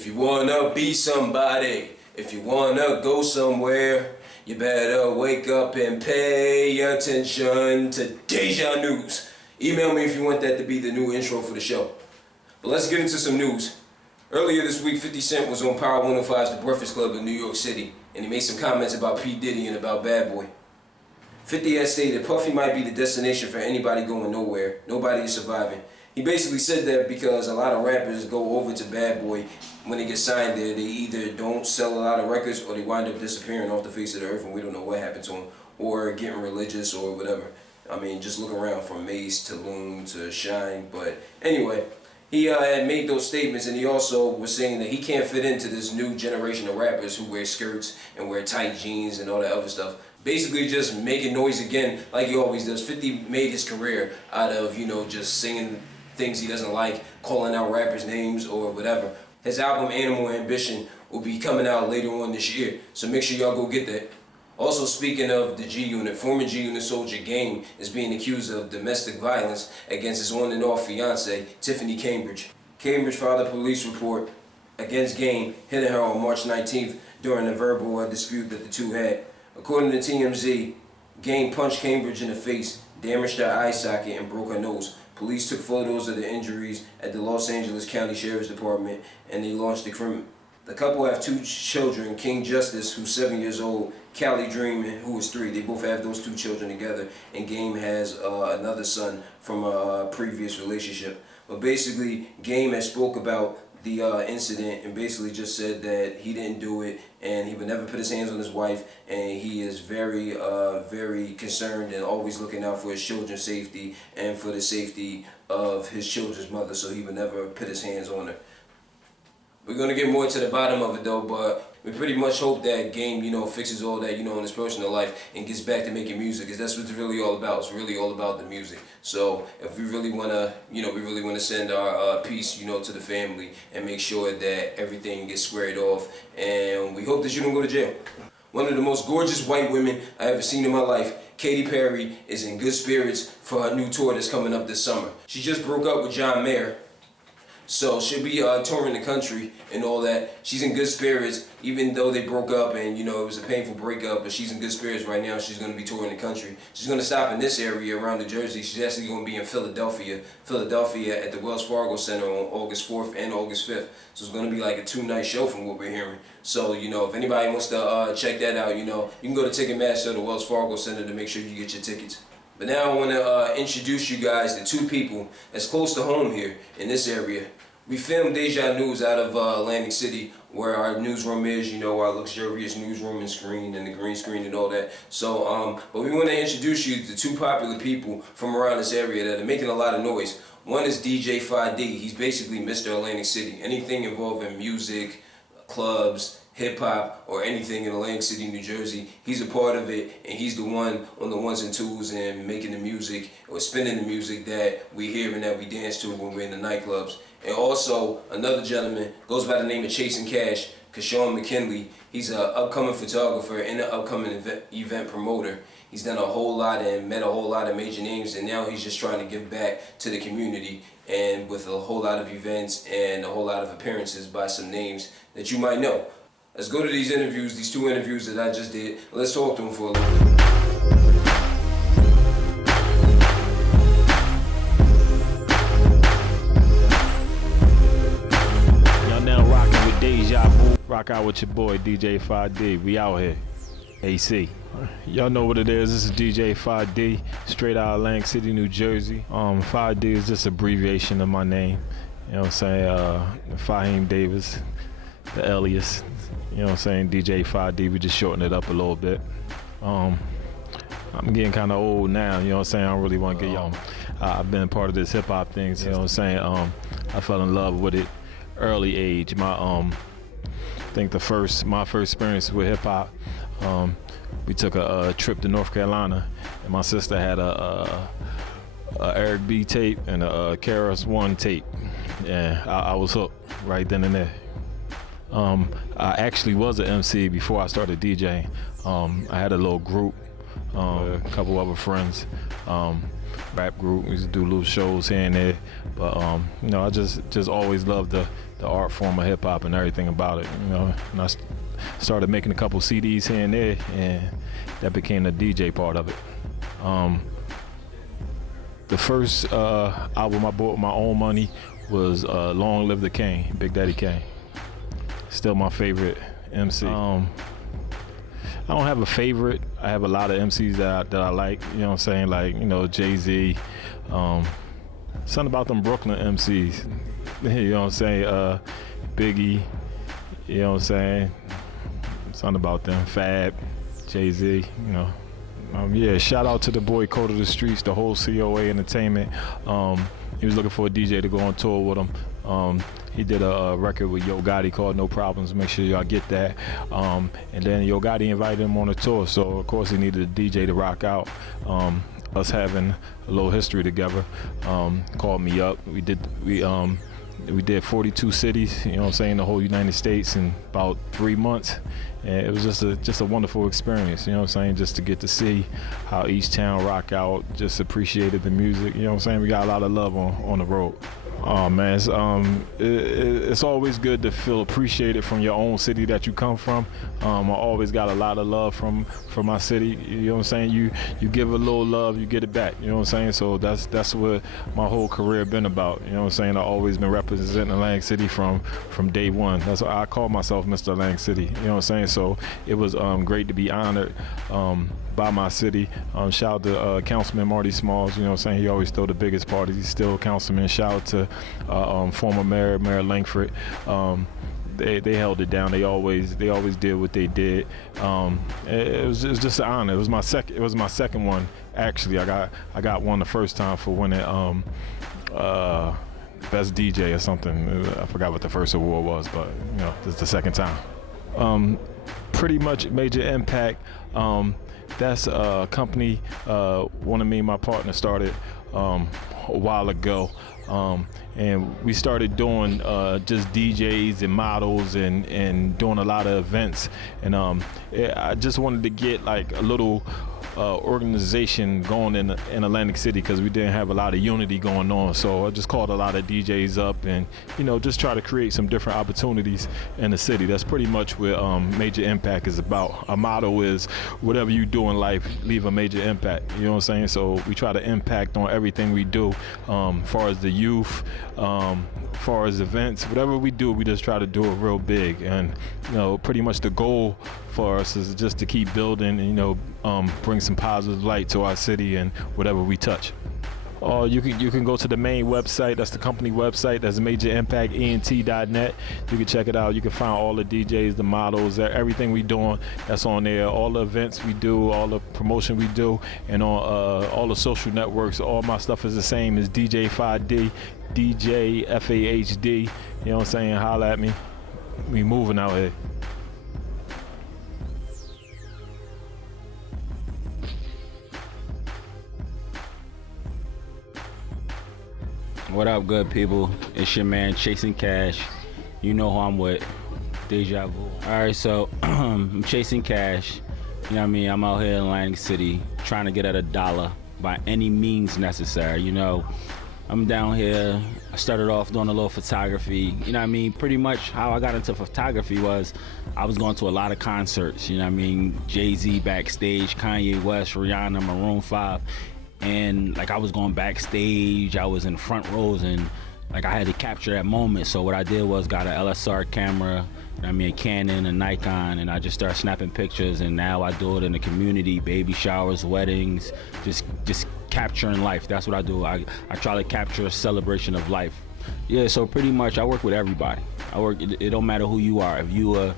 If you wanna be somebody, if you wanna go somewhere, you better wake up and pay attention to Deja News. Email me if you want that to be the new intro for the show. But let's get into some news. Earlier this week, 50 Cent was on Power 105's The Breakfast Club in New York City, and he made some comments about P. Diddy and about Bad Boy. 50 has stated Puffy might be the destination for anybody going nowhere. Nobody is surviving. He basically said that because a lot of rappers go over to Bad Boy when they get signed there. They either don't sell a lot of records or they wind up disappearing off the face of the earth and we don't know what happened to them, or getting religious or whatever. I mean, just look around from Mace to Loon to Shine. But anyway, he had made those statements, and he also was saying that he can't fit into this new generation of rappers who wear skirts and wear tight jeans and all that other stuff. Basically just making noise again like he always does. 50 made his career out of, just singing things he doesn't like, calling out rappers' names or whatever. His album Animal Ambition will be coming out later on this year, so make sure y'all go get that. Also, speaking of the G Unit, former G Unit soldier Game is being accused of domestic violence against his on and off fiancée, Tiffany Cambridge. Cambridge filed a police report against Game, hitting her on March 19th during a verbal dispute that the two had. According to TMZ, Game punched Cambridge in the face, damaged her eye socket, and broke her nose. Police took photos of the injuries at the Los Angeles County Sheriff's Department, and they launched the criminal. The couple have two children, King Justice, who's 7 years old, Callie Dream, who is 3. They both have those two children together, and Game has another son from a previous relationship. But basically, Game has spoke about the incident and basically just said that he didn't do it and he would never put his hands on his wife, and he is very, very concerned and always looking out for his children's safety and for the safety of his children's mother, so he would never put his hands on her. We're going to get more to the bottom of it though, but we pretty much hope that Game, fixes all that, in his personal life and gets back to making music, because that's what it's really all about. It's really all about the music. So if we really want to, we really want to send our peace, to the family and make sure that everything gets squared off, and we hope that you don't go to jail. One of the most gorgeous white women I ever seen in my life, Katy Perry, is in good spirits for her new tour that's coming up this summer. She just broke up with John Mayer, so she'll be touring the country and all that. She's in good spirits, even though they broke up and, it was a painful breakup, but she's in good spirits right now. She's going to be touring the country. She's going to stop in this area around New Jersey. She's actually going to be in Philadelphia at the Wells Fargo Center on August 4th and August 5th. So it's going to be like a 2-night show from what we're hearing. So, if anybody wants to check that out, you can go to Ticketmaster or the Wells Fargo Center to make sure you get your tickets. But now I want to introduce you guys to two people that's close to home here in this area. We filmed Deja News out of Atlantic City, where our newsroom is, our luxurious newsroom and screen and the green screen and all that. So, but we want to introduce you to two popular people from around this area that are making a lot of noise. One is DJ Fah-D. He's basically Mr. Atlantic City. Anything involving music, clubs, hip-hop, or anything in Atlantic City, New Jersey, he's a part of it, and he's the one on the ones and twos and making the music or spinning the music that we hear and that we dance to when we're in the nightclubs. And also, another gentleman goes by the name of Chasin Kash, Kashawn McKinley. He's an upcoming photographer and an upcoming event promoter. He's done a whole lot and met a whole lot of major names, and now he's just trying to give back to the community, and with a whole lot of events and a whole lot of appearances by some names that you might know. Let's go to these interviews, these two interviews that I just did. Let's talk to them for a little bit. Y'all now rocking with DeJahVu. Rock out with your boy DJ Fah-D. We out here. AC. Y'all know what it is. This is DJ Fah-D, straight out of Atlantic City, New Jersey. Fah-D is just an abbreviation of my name. You know what I'm saying? Fahim Davis, the alias. You know what I'm saying? DJ Fah-D, we just shorten it up a little bit. I'm getting kind of old now, you know what I'm saying? I don't really want to get young. I've been part of this hip hop thing, you know what I'm saying? I fell in love with it early age. I think my first experience with hip hop, we took a trip to North Carolina, and my sister had a Eric B tape and a KRS One tape, and I was hooked right then and there. I actually was an MC before I started DJing. I had a little group a couple other friends. Rap group, we used to do little shows here and there, but you know, I just always loved the art form of hip hop and everything about it, you know. And I started making a couple CDs here and there, and that became the DJ part of it. The first album I bought with my own money was Long Live the King, Big Daddy Kane. Still my favorite MC. I don't have a favorite. I have a lot of MCs that I like, you know what I'm saying? Like, you know, Jay-Z. Something about them Brooklyn MCs. You know what I'm saying? Biggie, you know what I'm saying? Something about them. Fab, Jay-Z, you know. Yeah, shout out to the boy Code of the Streets, the whole COA Entertainment. He was looking for a DJ to go on tour with him. He did a record with Yo Gotti called No Problems. Make sure y'all get that. And then Yo Gotti invited him on a tour, so of course he needed a DJ to rock out. Us having a little history together, called me up. We did 42 cities, you know what I'm saying, the whole United States in about 3 months. And it was just a wonderful experience, you know what I'm saying, just to get to see how each town rock out, just appreciated the music, you know what I'm saying. We got a lot of love on the road. Oh man, it's always good to feel appreciated from your own city that you come from. I always got a lot of love from my city. You know what I'm saying? You give a little love, you get it back. You know what I'm saying? So that's what my whole career been about. You know what I'm saying? I've always been representing Atlantic City from day one. That's why I call myself Mr. Atlantic City. You know what I'm saying? So it was great to be honored by my city. Shout out to Councilman Marty Smalls. You know what I'm saying? He always throw the biggest parties. He's still a councilman. Shout out to former Mayor Langford. They held it down. They always did what they did. It was just an honor. It was my second one actually. I got one the first time for winning best DJ or something. I forgot what the first award was, but you know, this is the second time. Pretty much Major Impact. That's a company one of me and my partner started a while ago. And we started doing just DJs and models and doing a lot of events. And I just wanted to get like a little organization going in Atlantic City, because we didn't have a lot of unity going on. So I just called a lot of DJs up and, you know, just try to create some different opportunities in the city. That's pretty much what Major Impact is about. Our motto is, whatever you do in life, leave a major impact. You know what I'm saying? So we try to impact on everything we do, far as the youth, far as events, whatever we do, we just try to do it real big. And, you know, pretty much the goal for us is just to keep building and, you know, bring some positive light to our city and whatever we touch. You can go to the main website. That's the company website. That's majorimpactent.net. You can check it out. You can find all the DJs, the models, everything we doing. That's on there. All the events we do, all the promotion we do, and on all the social networks. All my stuff is the same as DJ Fah-D, DJ Fah-D. You know what I'm saying? Holla at me. We moving out here. What up, good people? It's your man Chasing Cash. You know who I'm with, DeJahVu. All right, so I'm chasing cash. You know what I mean? I'm out here in Atlantic City trying to get at $1 by any means necessary. You know, I'm down here. I started off doing a little photography. You know what I mean? Pretty much how I got into photography was I was going to a lot of concerts. You know what I mean? Jay-Z backstage, Kanye West, Rihanna, Maroon 5. And like I was going backstage, I was in front rows, and like I had to capture that moment. So what I did was got an LSR camera, you know what I mean, a Canon, a Nikon, and I just started snapping pictures. And now I do it in the community, baby showers, weddings, just capturing life. That's what I do. I try to capture a celebration of life. Yeah, so pretty much I work with everybody. It don't matter who you are. It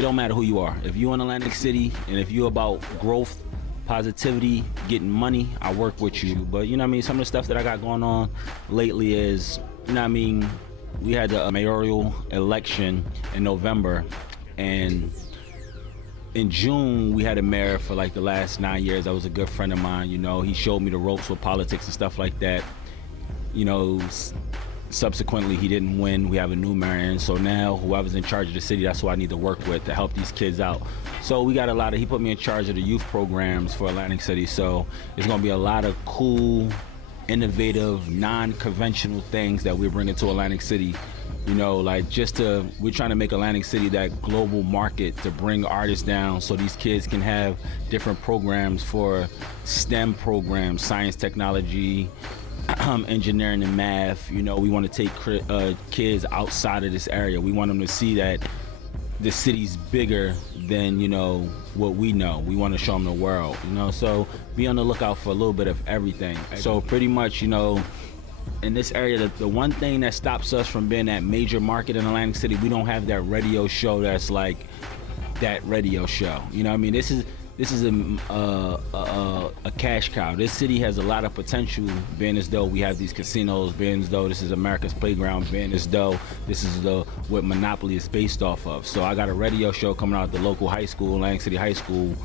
don't matter who you are. If you're in Atlantic City and if you're about growth, positivity, getting money, I work with you. But you know what I mean, some of the stuff that I got going on lately is, you know what I mean, we had the mayoral election in November, and in June we had a mayor for like the last 9 years. That was a good friend of mine. You know, he showed me the ropes with politics and stuff like that. You know, subsequently he didn't win. We have a new mayor, and so now whoever's in charge of the city, that's who I need to work with to help these kids out. So we got a lot of, he put me in charge of the youth programs for Atlantic City, so it's gonna be a lot of cool, innovative, non-conventional things that we're bringing to Atlantic City. You know, like we're trying to make Atlantic City that global market to bring artists down so these kids can have different programs for STEM programs, science, technology, engineering and math. You know, we want to take kids outside of this area. We want them to see that the city's bigger than, you know, what we know. We want to show them the world, you know, so be on the lookout for a little bit of everything. So pretty much, you know, in this area, the one thing that stops us from being that major market in Atlantic City, we don't have that radio show that's like that radio show. You know what I mean? This is a cash cow. This city has a lot of potential, being as though we have these casinos, being as though this is America's playground, being as though this is what Monopoly is based off of. So I got a radio show coming out at the local high school, Atlantic City High School,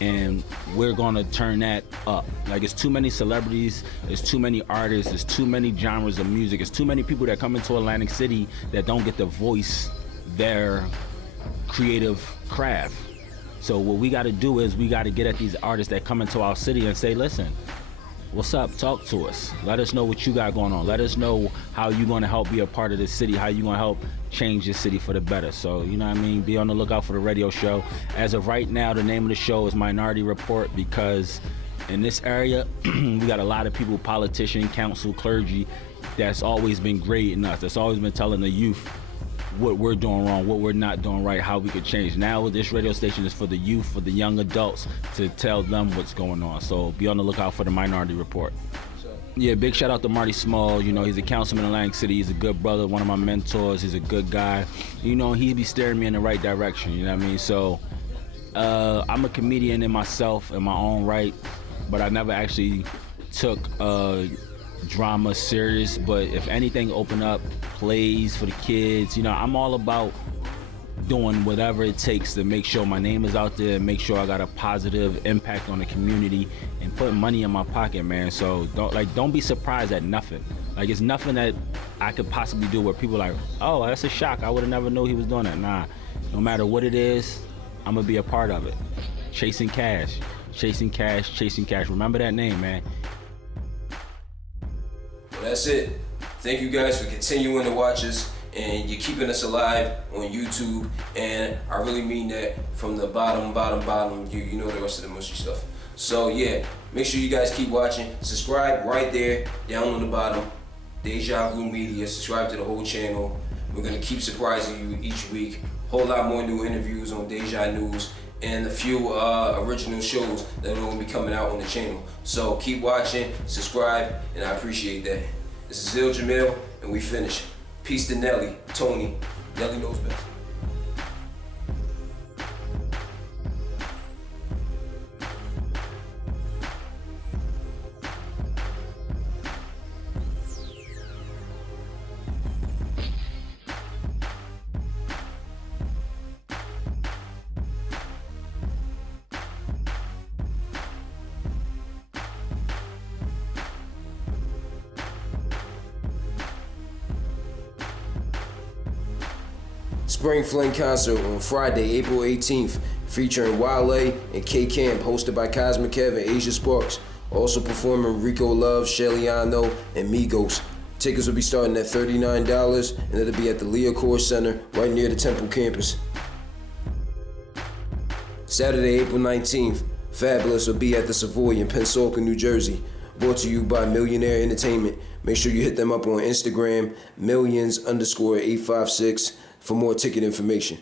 and we're gonna turn that up. Like, it's too many celebrities, there's too many artists, there's too many genres of music, there's too many people that come into Atlantic City that don't get to voice their creative craft. So what we gotta do is we gotta get at these artists that come into our city and say, listen, what's up? Talk to us. Let us know what you got going on. Let us know how you're gonna help be a part of this city, how you gonna help change this city for the better. So, you know what I mean? Be on the lookout for the radio show. As of right now, the name of the show is Minority Report, because in this area, we got a lot of people, politicians, council, clergy, that's always been grading us. That's always been telling the youth what we're doing wrong, what we're not doing right, how we could change. Now this radio station is for the youth, for the young adults, to tell them what's going on. So be on the lookout for the Minority Report. Yeah, big shout out to Marty Small. You know, he's a councilman in Atlantic City. He's a good brother, one of my mentors. He's a good guy. You know, he be steering me in the right direction, you know what I mean? So I'm a comedian in myself, in my own right, but I never actually took drama serious. But if anything, open up plays for the kids. You know, I'm all about doing whatever it takes to make sure my name is out there and make sure I got a positive impact on the community and putting money in my pocket, man. So don't be surprised at nothing. Like, it's nothing that I could possibly do where people are like, oh, that's a shock, I would have never knew he was doing that. Nah, no matter what it is, I'm gonna be a part of it. Chasing cash, chasing cash, chasing cash. Remember that name, man. Well, that's it. Thank you guys for continuing to watch us, and you're keeping us alive on YouTube, and I really mean that from the bottom. You know the rest of the mushy stuff. So yeah, make sure you guys keep watching. Subscribe right there, down on the bottom. DeJahVu Media. Subscribe to the whole channel. We're gonna keep surprising you each week. Whole lot more new interviews on Deja News, and a few original shows that are gonna be coming out on the channel. So keep watching, subscribe, and I appreciate that. This is Jhiermiel, and we finish. Peace to Nelly, Tony. Nelly knows best. Spring Fling concert on Friday, April 18th, featuring Wale and K-Camp, hosted by Cosmic Kev and Asia Sparks. Also performing Rico Love, Sheliano, and Migos. Tickets will be starting at $39, and it'll be at the Leocore Center, right near the Temple campus. Saturday, April 19th, Fabulous will be at the Savoy in Pensacola, New Jersey. Brought to you by Millionaire Entertainment. Make sure you hit them up on Instagram, millions_856, for more ticket information.